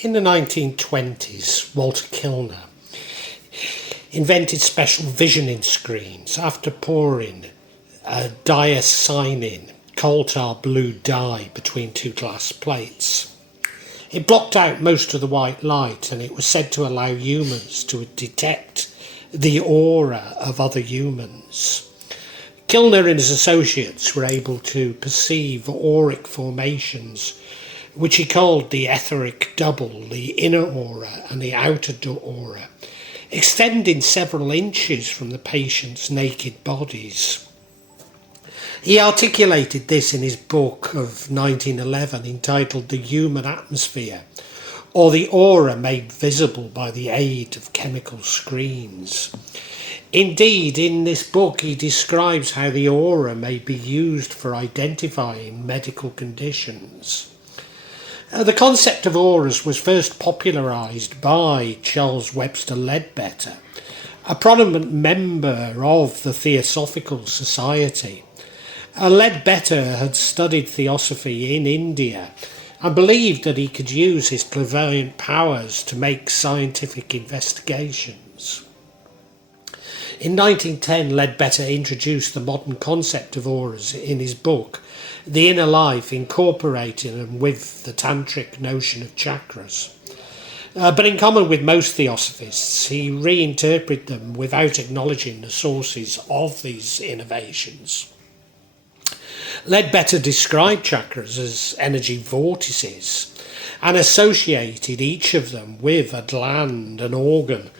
In the 1920s, Walter Kilner invented special visioning screens after pouring Dicyanin coal tar blue dye between two glass plates. It blocked out most of the white light, and it was said to allow humans to detect the aura of other humans. Kilner and his associates were able to perceive auric formations, which he called the etheric double, the inner aura and the outer aura, extending several inches from the patient's naked bodies. He articulated this in his book of 1911 entitled The Human Atmosphere, or the aura made visible by the aid of chemical screens. Indeed, in this book he describes how the aura may be used for identifying medical conditions. The concept of auras was first popularised by Charles Webster Leadbetter, a prominent member of the Theosophical Society. Leadbetter had studied Theosophy in India and believed that he could use his clairvoyant powers to make scientific investigations. In 1910, Leadbetter introduced the modern concept of auras in his book, The Inner Life, incorporating them with the tantric notion of chakras. But in common with most theosophists, he reinterpreted them without acknowledging the sources of these innovations. Leadbetter described chakras as energy vortices and associated each of them with a gland, an organ,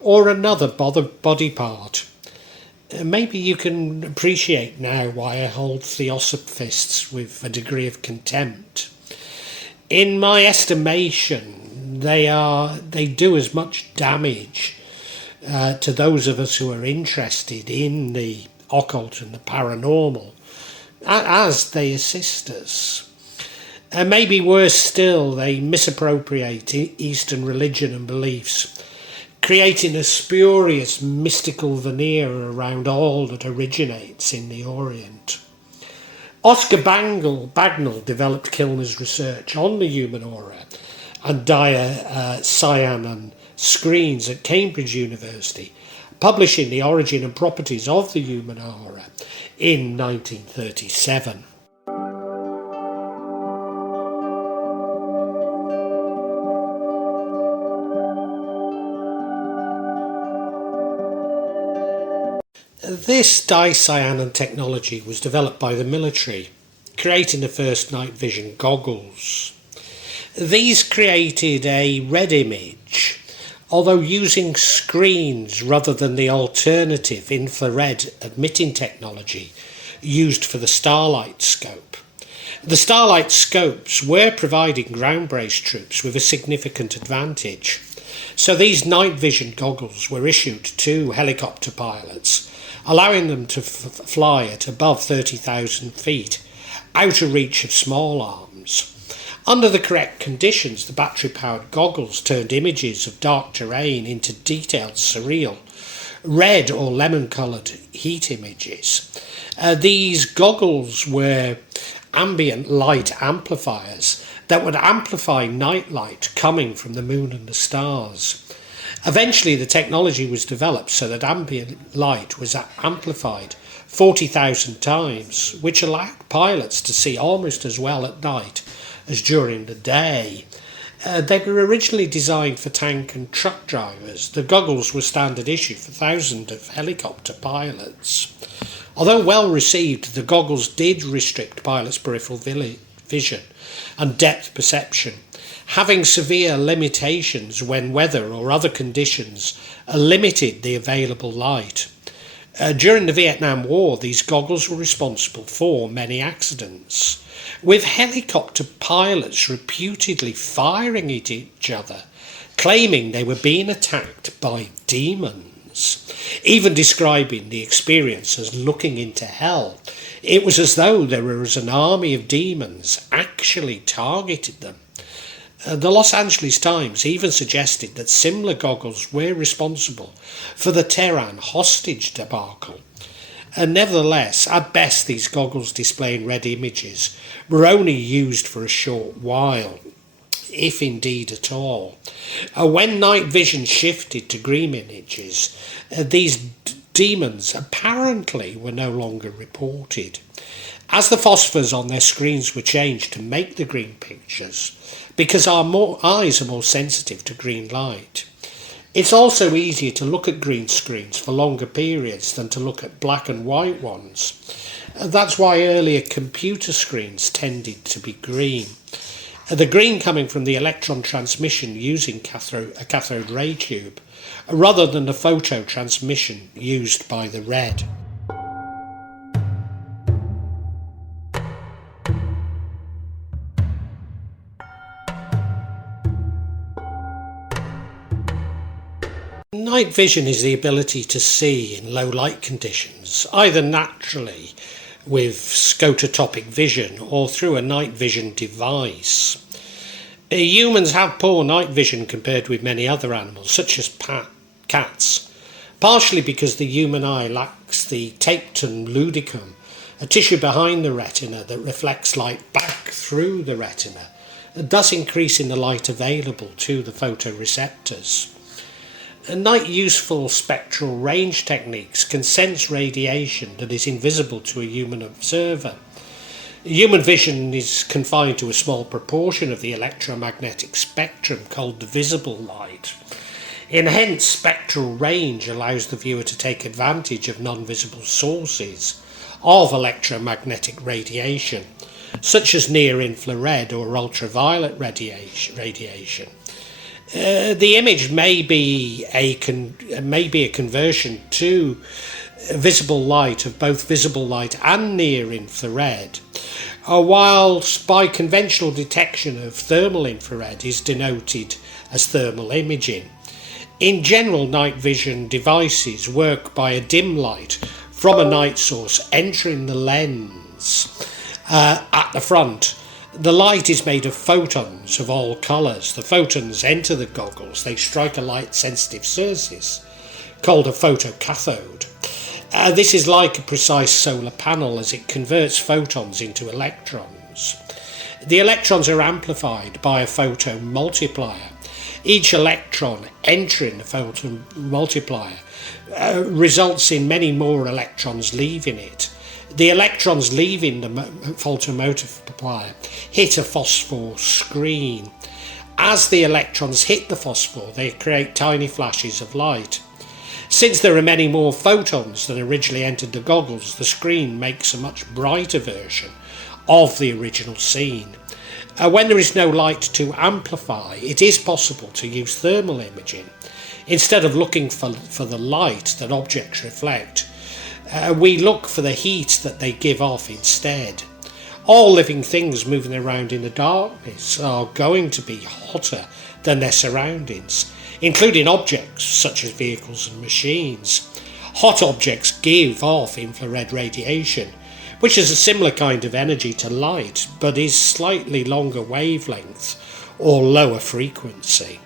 or another body part. Maybe you can appreciate now why I hold theosophists with a degree of contempt. In my estimation, they do as much damage to those of us who are interested in the occult and the paranormal as they assist us. And maybe worse still, they misappropriate Eastern religion and beliefs, creating a spurious mystical veneer around all that originates in the Orient. Oscar Bagnall developed Kilner's research on the human aura and Dicyanin screens at Cambridge University, publishing The Origin and Properties of the Human Aura in 1937. This Dicyanin technology was developed by the military, creating the first night vision goggles. These created a red image, although using screens rather than the alternative infrared emitting technology used for the starlight scope. The starlight scopes were providing ground-based troops with a significant advantage. So these night vision goggles were issued to helicopter pilots, allowing them to fly at above 30,000 feet, out of reach of small arms. Under the correct conditions, the battery-powered goggles turned images of dark terrain into detailed, surreal, red or lemon-coloured heat images. These goggles were ambient light amplifiers that would amplify night light coming from the moon and the stars. Eventually, the technology was developed so that ambient light was amplified 40,000 times, which allowed pilots to see almost as well at night as during the day. They were originally designed for tank and truck drivers. The goggles were standard issue for thousands of helicopter pilots. Although well received, the goggles did restrict pilots' peripheral vision and depth perception, having severe limitations when weather or other conditions limited the available light. During the Vietnam War, these goggles were responsible for many accidents, with helicopter pilots reputedly firing at each other, claiming they were being attacked by demons, even describing the experience as looking into hell. It was as though there was an army of demons actually targeted them. The Los Angeles Times even suggested that similar goggles were responsible for the Tehran hostage debacle. Nevertheless, at best, these goggles displaying red images were only used for a short while. if indeed at all. When night vision shifted to green images, these demons apparently were no longer reported, as the phosphors on their screens were changed to make the green pictures, because our eyes are more sensitive to green light. It's also easier to look at green screens for longer periods than to look at black and white ones. That's why earlier computer screens tended to be green. The green coming from the electron transmission using a cathode ray tube, rather than the photo transmission used by the red. Night vision is the ability to see in low light conditions, either naturally with scototopic vision or through a night vision device. Humans have poor night vision compared with many other animals, such as cats, partially because the human eye lacks the tapetum ludicum, a tissue behind the retina that reflects light back through the retina, thus increasing the light available to the photoreceptors. Night useful spectral range techniques can sense radiation that is invisible to a human observer. Human vision is confined to a small proportion of the electromagnetic spectrum called the visible light. Enhanced spectral range allows the viewer to take advantage of non-visible sources of electromagnetic radiation, such as near-infrared or ultraviolet radiation. The image may be a conversion to visible light of both visible light and near-infrared, whilst by conventional detection of thermal infrared is denoted as thermal imaging. In general, night vision devices work by a dim light from a night source entering the lens at the front. The light is made of photons of all colours. The photons enter the goggles. They strike a light-sensitive surface called a photocathode. This is like a precise solar panel as it converts photons into electrons. The electrons are amplified by a photomultiplier. Each electron entering the photomultiplier results in many more electrons leaving it. The electrons leaving the photomultiplier hit a phosphor screen. As the electrons hit the phosphor, they create tiny flashes of light. Since there are many more photons than originally entered the goggles, the screen makes a much brighter version of the original scene. When there is no light to amplify, it is possible to use thermal imaging. Instead of looking for the light that objects reflect, we look for the heat that they give off instead. All living things moving around in the darkness are going to be hotter than their surroundings, including objects such as vehicles and machines. Hot objects give off infrared radiation, which is a similar kind of energy to light, but is slightly longer wavelength or lower frequency.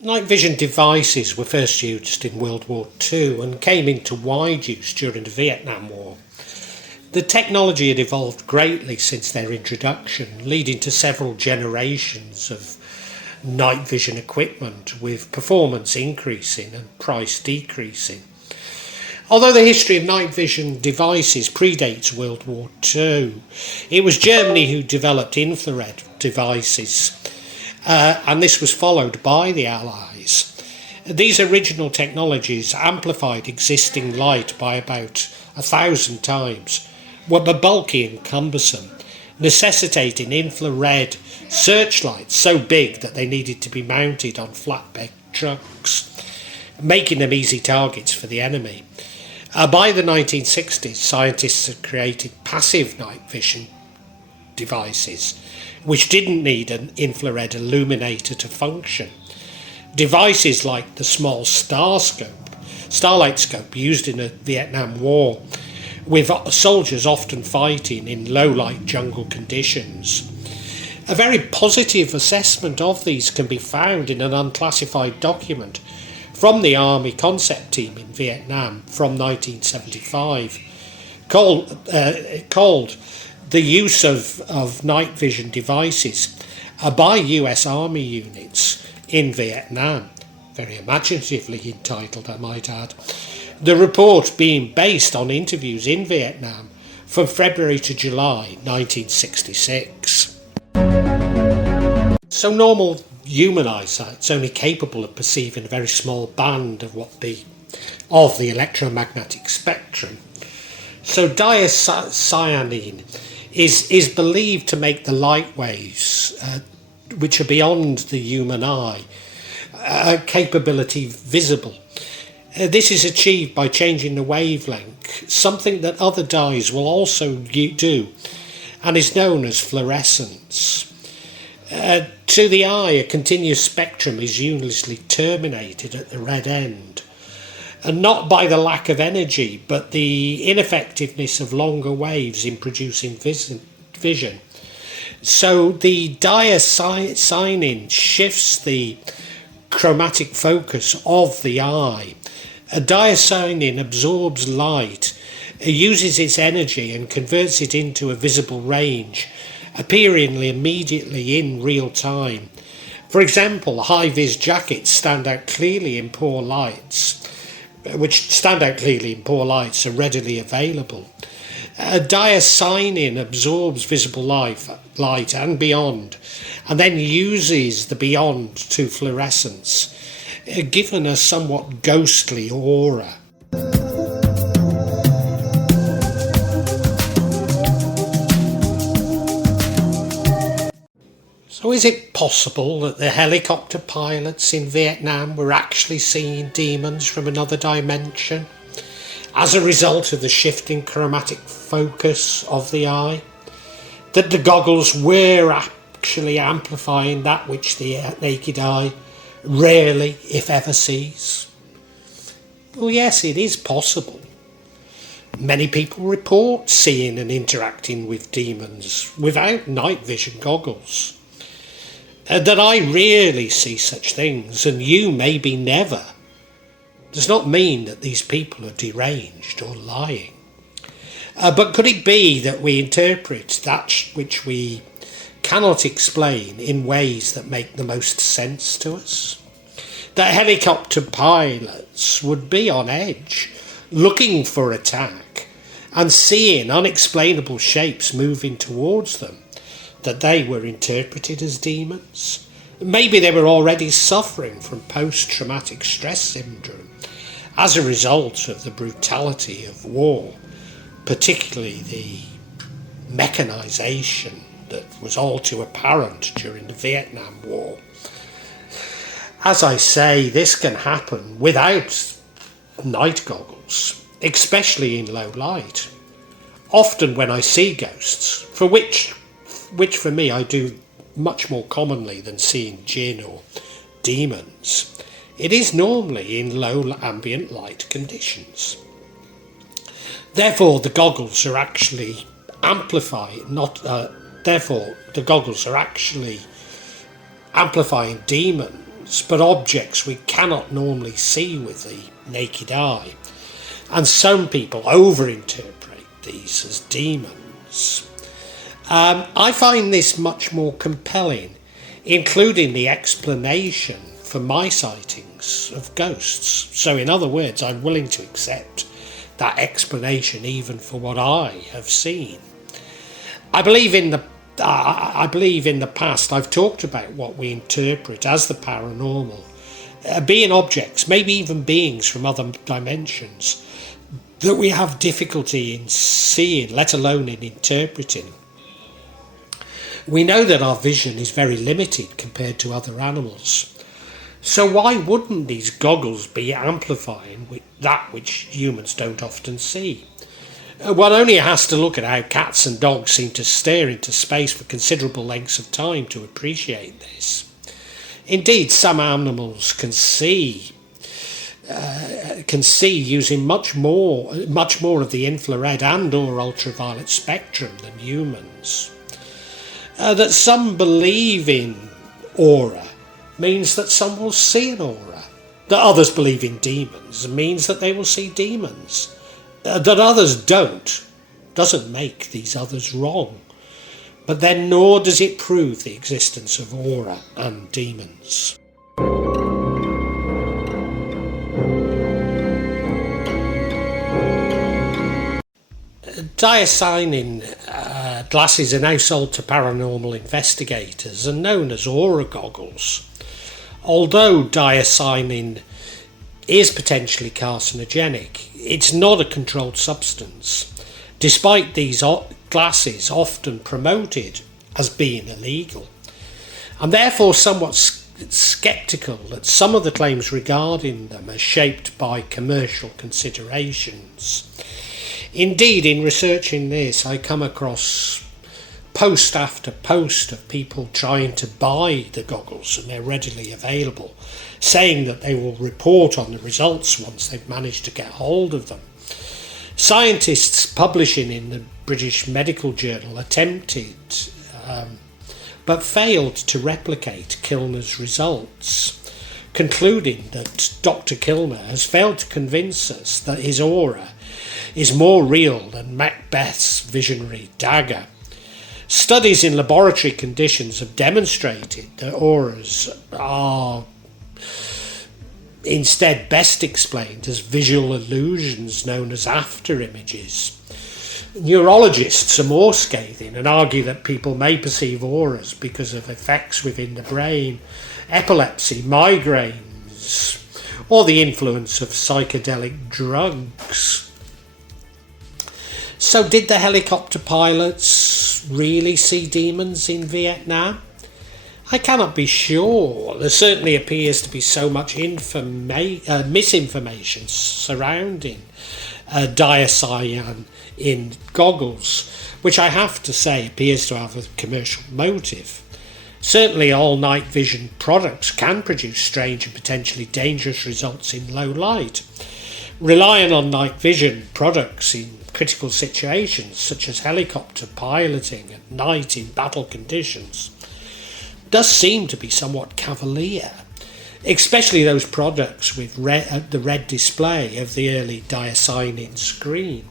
Night vision devices were first used in World War II and came into wide use during the Vietnam War. The technology had evolved greatly since their introduction, leading to several generations of night vision equipment, with performance increasing and price decreasing. Although the history of night vision devices predates World War II, it was Germany who developed infrared devices, and this was followed by the Allies. These original technologies amplified existing light by about 1,000 times, were bulky and cumbersome, necessitating infrared searchlights so big that they needed to be mounted on flatbed trucks, making them easy targets for the enemy. By the 1960s, scientists had created passive night vision devices, which didn't need an infrared illuminator to function. Devices like the small starlight scope used in the Vietnam War, with soldiers often fighting in low-light jungle conditions. A very positive assessment of these can be found in an unclassified document from the Army concept team in Vietnam from 1975, called the use of night vision devices by US Army units in Vietnam. Very imaginatively entitled, I might add. The report being based on interviews in Vietnam from February to July 1966. So normal human eyesight's only capable of perceiving a very small band of the electromagnetic spectrum. So dicyanin is believed to make the light waves, which are beyond the human eye, capability visible. This is achieved by changing the wavelength, something that other dyes will also do, and is known as fluorescence. To the eye, a continuous spectrum is usually terminated at the red end, and not by the lack of energy, but the ineffectiveness of longer waves in producing vision. So the dicyanin shifts the chromatic focus of the eye. A dicyanin absorbs light, uses its energy and converts it into a visible range, appearing immediately in real time. For example, high-vis jackets stand out clearly in poor lights, are readily available. Dicyanin absorbs visible light and beyond, and then uses the beyond to fluorescence, given a somewhat ghostly aura. So is it possible that the helicopter pilots in Vietnam were actually seeing demons from another dimension as a result of the shifting chromatic focus of the eye? That the goggles were actually amplifying that which the naked eye rarely, if ever, sees? Well, yes, it is possible. Many people report seeing and interacting with demons without night vision goggles. That I rarely see such things, and you maybe never, does not mean that these people are deranged or lying. But could it be that we interpret that which we cannot explain in ways that make the most sense to us? That helicopter pilots would be on edge, looking for attack, and seeing unexplainable shapes moving towards them, that they were interpreted as demons. Maybe they were already suffering from post-traumatic stress syndrome as a result of the brutality of war, particularly the mechanisation that was all too apparent during the Vietnam War. As I say, this can happen without night goggles, especially in low light. Often when I see ghosts, which for me I do much more commonly than seeing jinn or demons, it is normally in low ambient light conditions. Therefore, the goggles are actually amplifying demons, but objects we cannot normally see with the naked eye. And some people overinterpret these as demons. I find this much more compelling, including the explanation for my sightings of ghosts. So in other words, I'm willing to accept that explanation even for what I have seen. I believe in the past I've talked about what we interpret as the paranormal, being objects, maybe even beings from other dimensions, that we have difficulty in seeing, let alone in interpreting. We know that our vision is very limited compared to other animals. So why wouldn't these goggles be amplifying that which humans don't often see? One only has to look at how cats and dogs seem to stare into space for considerable lengths of time to appreciate this. Indeed, some animals can see using much more of the infrared and or ultraviolet spectrum than humans. That some believe in aura means that some will see an aura, That others believe in demons means that they will see demons. That others don't doesn't make these others wrong. But then nor does it prove the existence of aura and demons. Dicyanin glasses are now sold to paranormal investigators and known as aura goggles. Although dicyanin is potentially carcinogenic, it's not a controlled substance, despite these glasses often promoted as being illegal. I'm therefore somewhat skeptical that some of the claims regarding them are shaped by commercial considerations. Indeed, in researching this, I come across post after post of people trying to buy the goggles, and they're readily available, saying that they will report on the results once they've managed to get hold of them. Scientists publishing in the British Medical Journal attempted, but failed to replicate Kilner's results, concluding that Dr. Kilner has failed to convince us that his aura is more real than Macbeth's visionary dagger. Studies in laboratory conditions have demonstrated that auras are instead best explained as visual illusions known as after images. Neurologists are more scathing and argue that people may perceive auras because of effects within the brain, epilepsy, migraines, or the influence of psychedelic drugs. So did the helicopter pilots really see demons in Vietnam? I cannot be sure. There certainly appears to be so much misinformation surrounding dicyanin in goggles, which I have to say appears to have a commercial motive. Certainly all night vision products can produce strange and potentially dangerous results in low light. Relying on night vision products in critical situations such as helicopter piloting at night in battle conditions does seem to be somewhat cavalier, especially those products with the red display of the early dicyanin screen.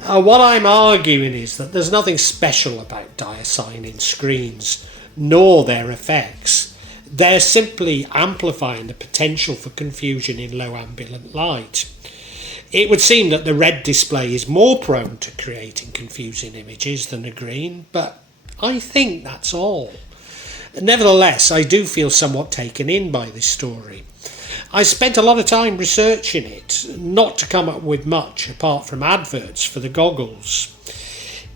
What I'm arguing is that there's nothing special about dicyanin screens nor their effects. They're simply amplifying the potential for confusion in low ambient light. It would seem that the red display is more prone to creating confusing images than the green, but I think that's all. Nevertheless, I do feel somewhat taken in by this story. I spent a lot of time researching it, not to come up with much apart from adverts for the goggles.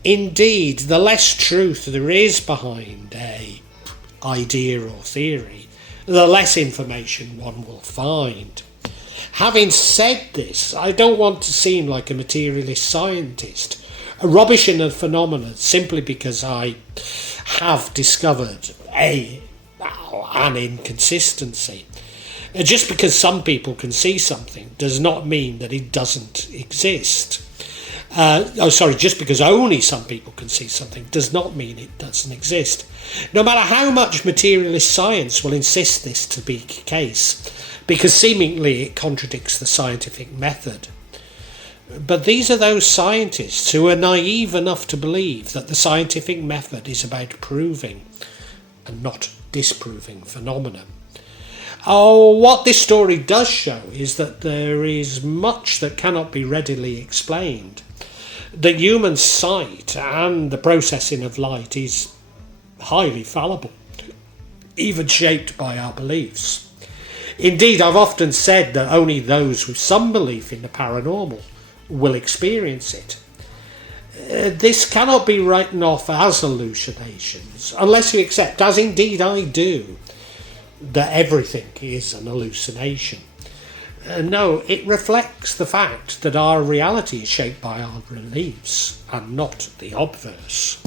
Indeed, the less truth there is behind a idea or theory, the less information one will find. Having said this, I don't want to seem like a materialist scientist, rubbishing a phenomenon simply because I have discovered an inconsistency. Just because some people can see something does not mean that it doesn't exist. Just because only some people can see something does not mean it doesn't exist. No matter how much materialist science will insist this to be the case, because seemingly it contradicts the scientific method. But these are those scientists who are naive enough to believe that the scientific method is about proving and not disproving phenomena. What this story does show is that there is much that cannot be readily explained. That human sight and the processing of light is highly fallible, even shaped by our beliefs. Indeed, I've often said that only those with some belief in the paranormal will experience it. This cannot be written off as hallucinations, unless you accept, as indeed I do, that everything is an hallucination. No, it reflects the fact that our reality is shaped by our beliefs and not the obverse.